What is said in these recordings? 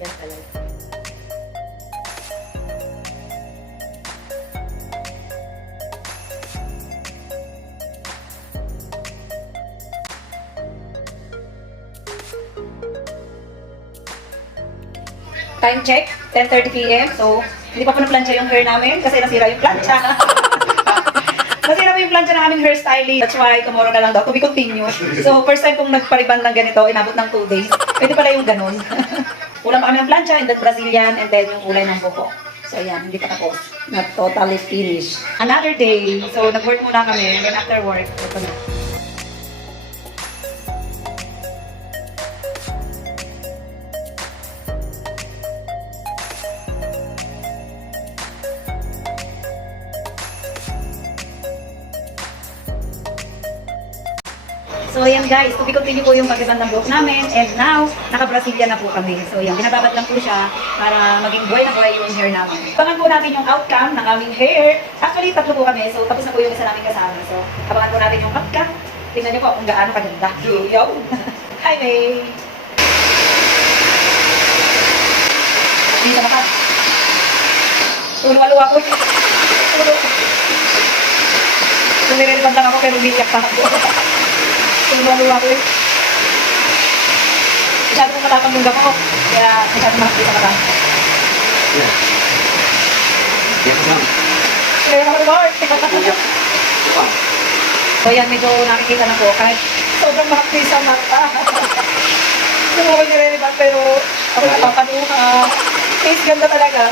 Yan talaga. Time check, 10:30 PM. So, hindi pa po na-plancha yung hair namin kasi nasira yung plancha. Nasira po yung plancha ng aming hairstylist. That's why tomorrow na lang daw. To be continued. So, first time kong nagpariban ng ganito, inabot ng 2 days. Pwede pala yung ganun. Ulam pa kami ng plancha, and then Brazilian, and then yung kulay ng buko. So, ayan, hindi pa tapos. Not totally finished. Another day. So, nag-work muna kami, and then after work, ito na. So ayan guys, to be continue po yung pag-ibang ng buhok namin, and now, naka-Brazilian na po kami. So ayan, binababad lang po siya para maging buhay na buhay yung hair namin. Abangan po natin yung outcome ng aming hair. Actually, 3 po kami, so tapos na po yung isa namin kasama. So abangan po natin yung outcome. Tingnan niyo po kung gaano kaganda. Yo! Hi May! Hindi sa mata. Luwa-luwa ko. Tumiripan lang ako pero umiiyak pa ako. Luwa-luwa ko eh. Masyado kong matapang yung gamo. Kaya masyado makakita sa mata. Yeah. Yan ko lang. Kaya naman Lord. Diba? So yan, medyo nakikita na po. Kahit sobrang makakita sa mata. Sumukoy nire-rebat pero ako napapanuha. Face ganda talaga.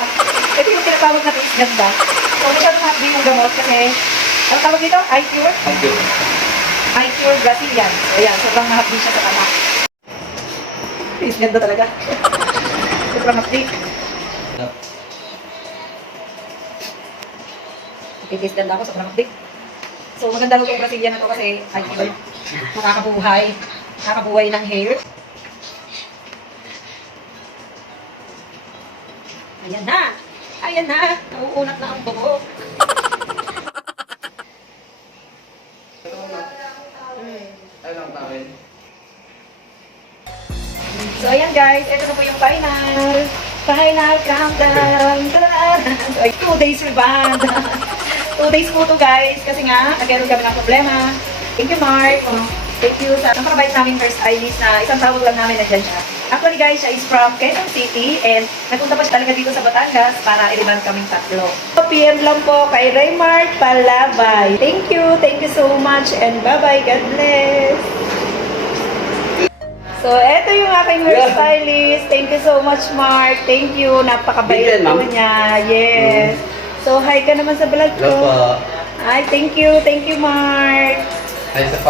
Ito yung tinatawag na face ganda. So masyado makakita yung gamot kasi ang tawag dito, iCure. Thank you. iCure Brazilian. So yan, sobrang mahapdi siya sa mata. Face ganda talaga. Sobrang mahapdi. Face ganda ako, sobrang mahapdi. So maganda rin yung Brazilian na to kasi iCure. Nakakabuhay ng hair. Ayan na! Ayan na! Nauunat na ang buhok. Anong tawin? So ayan guys, ito na po yung final. Final countdown. So 2 days reband. 2 days po to guys kasi nga nagkaroon kami ng problema. Thank you Mark. Thank you sa napakabait namin first stylist na isang tawag lang namin na dyan siya. Actually guys, siya is from Quezon City and nagpunta pa siya talaga dito sa Batangas para i-reband kaming 3. PM lang po kay Raymart Palabay. Thank you so much and bye-bye. God bless. So, eto yung aking hairstylist. Thank you so much, Mark. Thank you. Napakabait po niya. Yes. So, hi ka naman sa vlog ko. Hello po. Hi, thank you. Thank you, Mark. Ay, sa